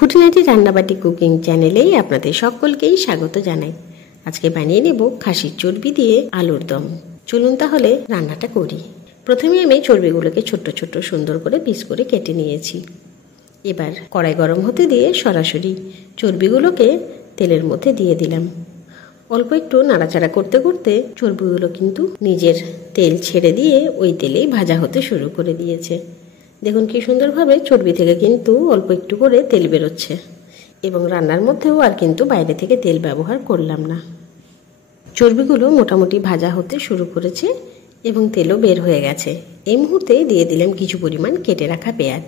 খুঁটিনাটি রান্নাবাটি কুকিং চ্যানেলেই আপনাদের সকলকেই স্বাগত জানাই। আজকে বানিয়ে নেব খাসির চর্বি দিয়ে আলুর দম। চলুন তাহলে রান্নাটা করি। প্রথমে আমি চর্বিগুলোকে ছোট্ট ছোট্ট সুন্দর করে পিস করে কেটে নিয়েছি। এবার কড়াই গরম হতে দিয়ে সরাসরি চর্বিগুলোকে তেলের মধ্যে দিয়ে দিলাম। অল্প একটু নাড়াচাড়া করতে করতে চর্বিগুলো কিন্তু নিজের তেল ছেড়ে দিয়ে ওই তেলেই ভাজা হতে শুরু করে দিয়েছে। দেখুন কি সুন্দরভাবে চর্বি থেকে কিন্তু অল্প একটু করে তেল বেরোচ্ছে, এবং রান্নার মধ্যেও আর কিন্তু বাইরে থেকে তেল ব্যবহার করলাম না। চর্বিগুলো মোটামুটি ভাজা হতে শুরু করেছে এবং তেলও বের হয়ে গেছে। এই মুহূর্তে দিয়ে দিলাম কিছু পরিমাণ কেটে রাখা পেঁয়াজ।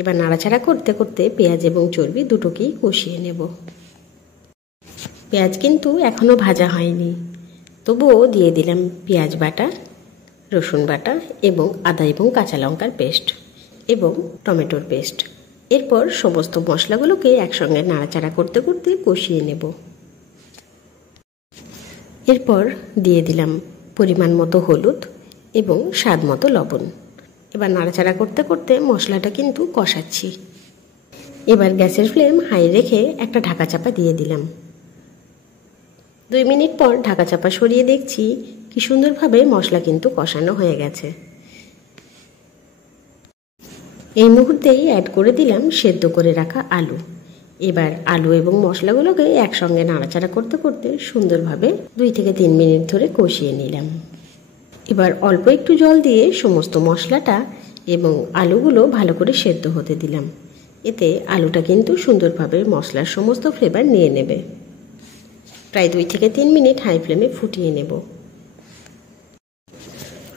এবার নাড়াচাড়া করতে করতে পেঁয়াজ এবং চর্বি দুটোকেই কষিয়ে নেব। পেঁয়াজ কিন্তু এখনও ভাজা হয়নি, তবুও দিয়ে দিলাম পেঁয়াজ বাটা, রসুন বাটা এবং আদা এবং কাঁচা লঙ্কার পেস্ট এবং টমেটোর পেস্ট। এরপর সমস্ত মশলাগুলোকে একসঙ্গে নাড়াচাড়া করতে করতে কষিয়ে নেব। এরপর দিয়ে দিলাম পরিমাণ মতো হলুদ এবং স্বাদ মতো লবণ। এবার নাড়াচাড়া করতে করতে মশলাটা কিন্তু কষাচ্ছি। এবার গ্যাসের ফ্লেম হাই রেখে একটা ঢাকা চাপা দিয়ে দিলাম। 2 মিনিট পর ঢাকা চাপা সরিয়ে দেখছি কি সুন্দরভাবে মশলা কিন্তু কষানো হয়ে গেছে। এই মুহূর্তেই অ্যাড করে দিলাম সেদ্ধ করে রাখা আলু। এবার আলু এবং মশলাগুলোকে একসঙ্গে নাড়াচাড়া করতে করতে সুন্দরভাবে 2 থেকে 3 মিনিট ধরে কষিয়ে নিলাম। এবার অল্প একটু জল দিয়ে সমস্ত মশলাটা এবং আলুগুলো ভালো করে সেদ্ধ হতে দিলাম। এতে আলুটা কিন্তু সুন্দরভাবে মশলার সমস্ত ফ্লেভার নিয়ে নেবে। প্রায় 2 থেকে 3 মিনিট হাই ফ্লেমে ফুটিয়ে নেব।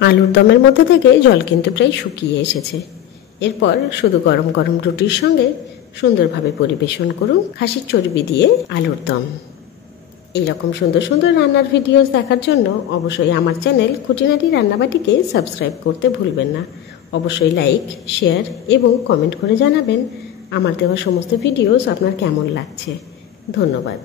আলুর দমের মধ্যে থেকে জল কিন্তু প্রায় শুকিয়ে এসেছে। এরপর শুধু গরম গরম রুটির সঙ্গে সুন্দরভাবে পরিবেশন করুন খাসির চর্বি দিয়ে আলুর দম। এইরকম সুন্দর সুন্দর রান্নার ভিডিওস দেখার জন্য অবশ্যই আমার চ্যানেল খুঁটিনাটি রান্নাবাটিকে সাবস্ক্রাইব করতে ভুলবেন না। অবশ্যই লাইক, শেয়ার এবং কমেন্ট করে জানাবেন আমার দেওয়া সমস্ত ভিডিওস আপনার কেমন লাগছে। ধন্যবাদ।